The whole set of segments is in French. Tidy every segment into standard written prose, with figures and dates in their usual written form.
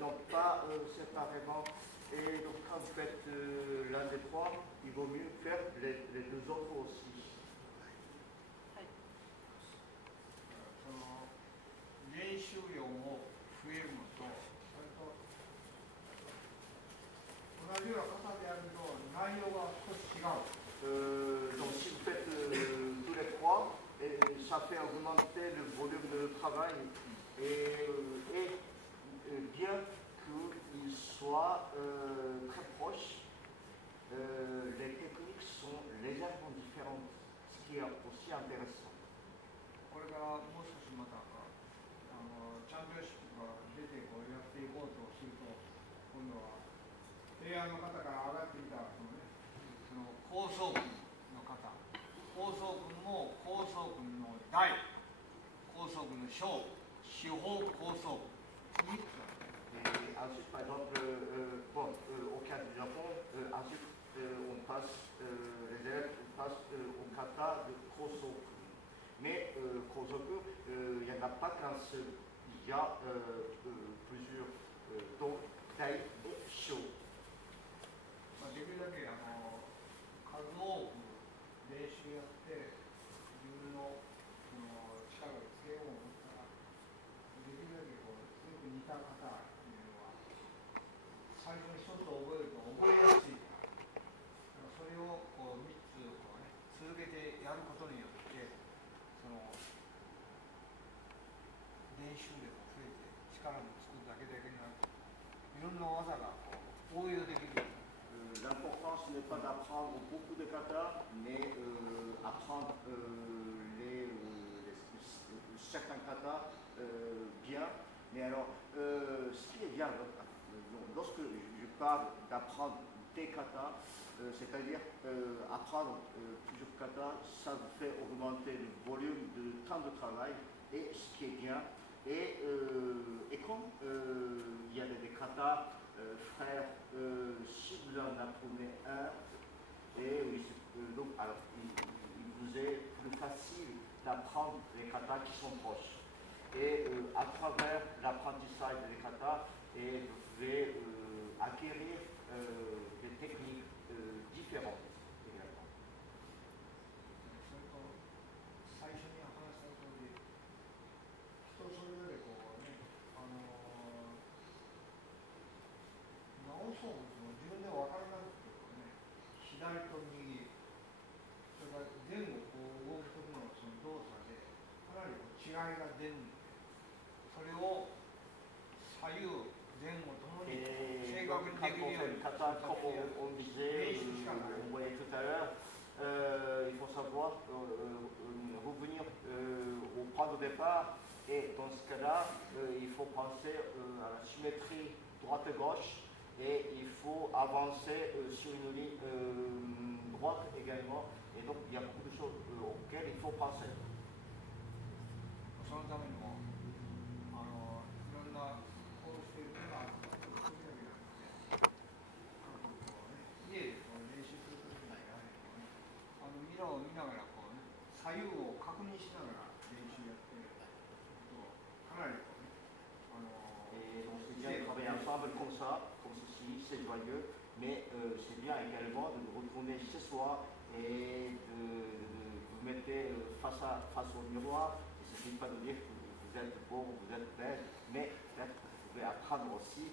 non pas séparément. Et donc quand vous faites l'un des trois, il vaut mieux faire les deux autres aussi. その練習量も増えるのと、それと同じような型でやると内容が少し違う。Donc si vous faites tous les trois, ça fait augmenter le volume de travail et bien qu'il soit très proche, les techniques sont légèrement différentes, ce qui est aussi intéressant. これからもう少しまたチャンピオンシップが出てこうやっていこうとすると、今度は提案の方から上がってきたその高層群の方、高層群も高層群の大、高層群の小、四方高層群3つ。Et ensuite, par exemple, au cas du Japon, ensuite on passe, les élèves passent au kata de Kosoku. Mais Kosoku, il n'y en a pas qu'un seul. Il y a plusieurs, donc Tai et Sho. できるだけ数多く練習やって自分の力をつけようと思ったら、できるだけこうすごく似た型っていうのは最初に一つ覚えると覚えやすいから、それをこう3つこう、ね、続けてやることによってその練習量が増えて力もつくだけだけになるといろんな技がこう応用できるようになる。L'important, ce n'est pas d'apprendre beaucoup de kata, mais apprendre certains kata bien. Mais alors, ce qui est bien, lorsque je parle d'apprendre des kata, c'est-à-dire apprendre plusieurs kata, ça vous fait augmenter le volume de temps de travail, et ce qui est bien. Et comme il y a des katas, frère, si vous en apprenez un, et donc alors il vous est plus facile d'apprendre les katas qui sont proches. Et à travers l'apprentissage des katas, vous pouvez acquérir des techniques différentes également. それと最初に話した通り、人それぞれこうね、直そうと自分では分からなくてね、左と右、それから前後こう動く時のその動作でかなり違いが出るんで、それを左右前後ともに正確にできるようにkata, comme on disait, on voyait tout à l'heure, il faut savoir revenir au point de départ, et dans ce cas-là, il faut penser à la symétrie droite-gauche, et il faut avancer sur une ligne droite également, et donc il y a beaucoup de choses auxquelles il faut penser. そのためにもいろんなこうして今時々なんで家でこう練習するときにミラーを見ながらこう、ね、左右を確認しながら練習やってるとかなりこうねEt donc c'est bien de travailler ensemble comme ça, comme ceci, c'est joyeux, mais c'est bien également de retourner chez soi et vous mettez face au miroir. Il ne suffit pas de dire que vous êtes beau, vous êtes belle, mais peut-être que vous pouvez apprendre aussi,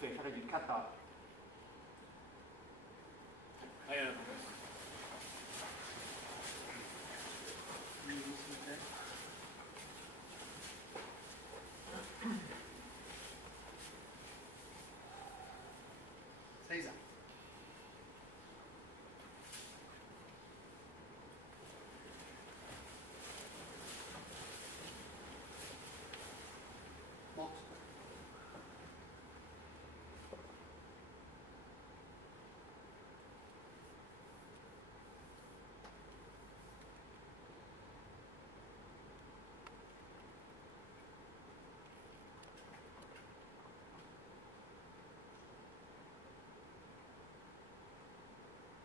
faire du kata. はい、ありがとうございます。いいですね。セイさん。もう。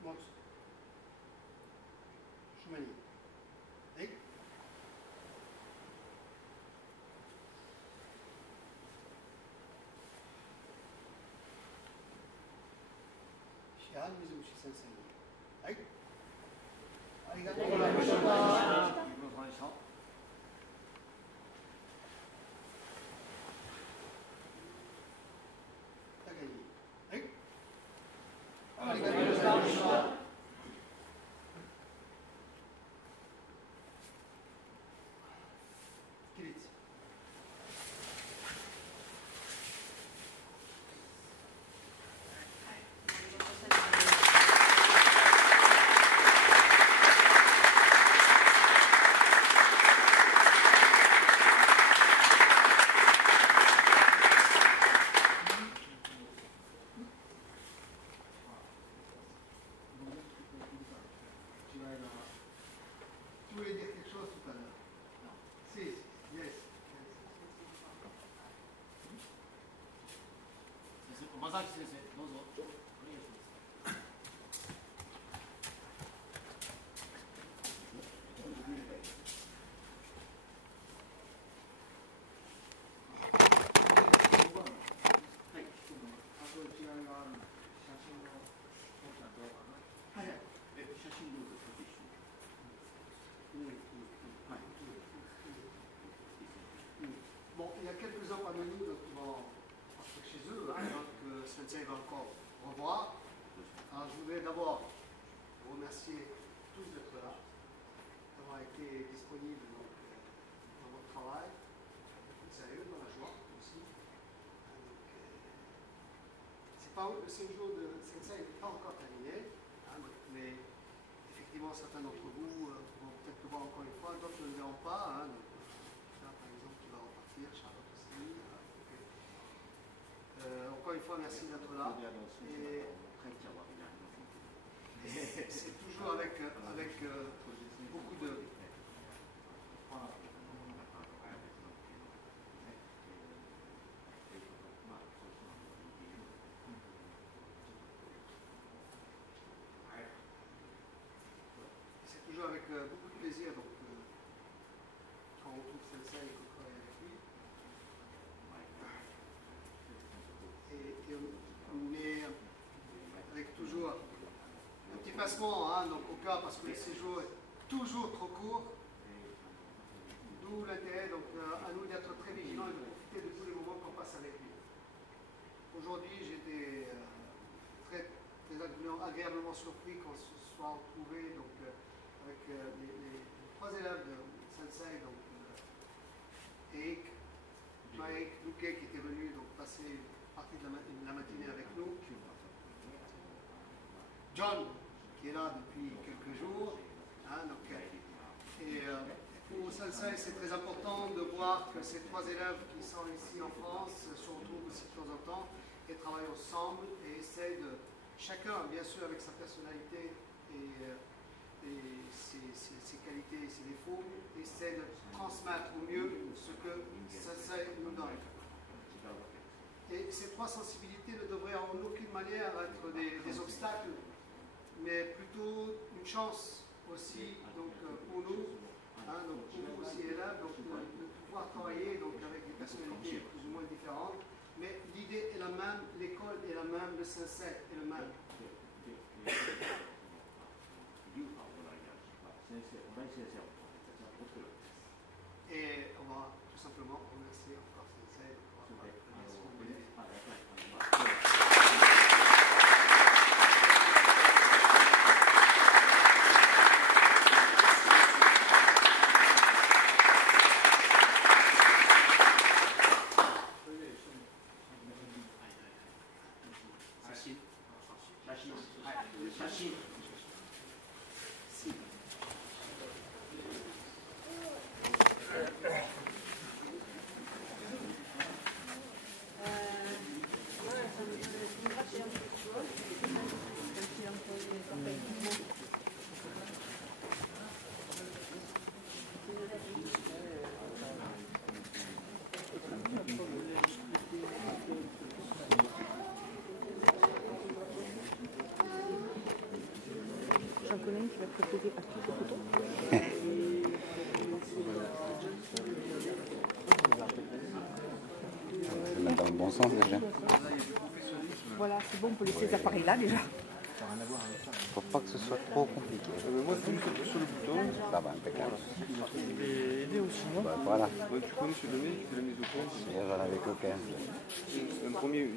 もう締めにはい。から水口先生に。はい。ありがとうございました。はい。ありがとうございました。起立。正木先生、どうぞ。お願いします。Bon, il y a quelques uns parmi nous qui vont partir chez eux, hein, donc Sensei va encore revoir. Alors, je voudrais d'abord vous remercier tous d'être là, d'avoir été disponibles donc, dans votre travail, sérieux, dans la joie aussi. C'est pas le 5 jours de Sensei n'est pas encore terminé, hein, mais effectivement certains d'entre vous vont peut-être le voir encore une fois, d'autres ne le verront pas. Hein, donc, là, par exemple, qui va repartir, Charlotte aussi. Encore une fois, merci d'être là. Et c'est toujours avec beaucoup de... C'est toujours avec beaucoup de plaisir donc, quand on trouve Sensei et qu'on travaille avec lui. Et on est avec toujours un petit passement, hein, donc au cas parce que le séjour est toujours trop court. D'où l'intérêt donc à nous d'être très vigilants et de profiter de tous les moments qu'on passe avec lui. Aujourd'hui, j'étais très agréablement surpris qu'on se soit retrouvé donc, avec les 3 élèves de Sensei, donc Eik, Mike, Luke qui était venu donc passer une partie de la matinée avec nous. John qui est là depuis quelques jours. Hein, donc, et pour Sensei, c'est très important de voir que ces 3 élèves qui sont ici en France se retrouvent aussi de temps en temps et travaillent ensemble et essayent de, chacun bien sûr avec sa personnalité et ses qualités et ses défauts, essaie de transmettre au mieux ce que Sensei nous donne. Et ces 3 sensibilités ne devraient en aucune manière être des obstacles, mais plutôt une chance aussi donc, pour nous, hein, donc pour vous aussi élèves, donc, de pouvoir travailler donc, avec des personnalités plus ou moins différentes, mais l'idée est la même, l'école est la même, le Sensei est le même. Et on va tout simplement remercier encore Sensei pour la J'en connais une qui va proposer à tous les photos. C'est dans le bon sens déjà. Voilà, c'est bon, on peut laisser les appareils là déjà. Faut pas que ce soit trop compliqué. Moi, c'est juste appuyer sur le bouton. Ça va, impeccable. Et aider aussi, non? Bah, voilà. Ouais, tu connais, je te donnais, tu fais la mise au point. Hier, j'en avais coquin. Une première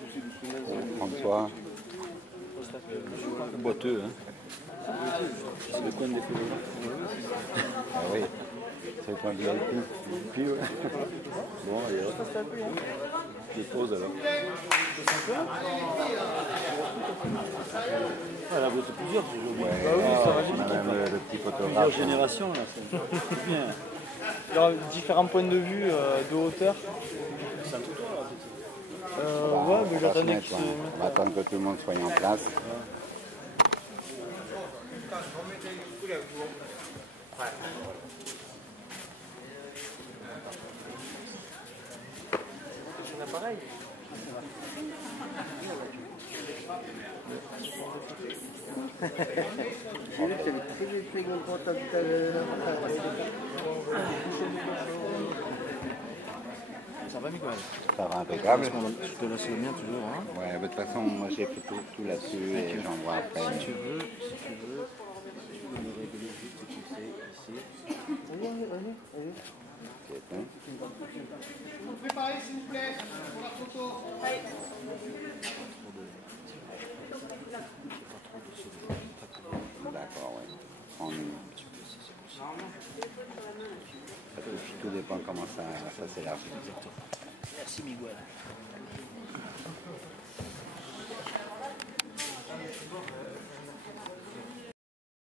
poussée de soutenance. François. Boiteux, hein. C'est le coin des feux. Ah oui. C'est le point de VIP. Puis, ouais. Bon, allez, hop. Je pose alors. Ah, là, vous êtes plusieurs, c'est joli. Ouais, Bah oui, ça va vite. on a même le petit Plusieurs photographe. générations, là. C'est bien. Il y aura différents points de vue de hauteur. C'est un tuto, là, c'est ça. Ouais, mais On va se j'attendais mettre, qu'il se ouais. On va attendre que tout le monde soit en place. un appareil. Ça va, Miguel? Ça va impeccable. Je te laisse le mien toujours, hein. Ouais, de toute façon, moi j'ai fait tout là-dessus et j'envoie après. Si tu veux me régler juste, tu sais, ici. C'est bon. Vous préparez s'il vous plaît pour la photo. D'accord, ouais. Tout dépend comment ça s'élargit. Merci, Miguel.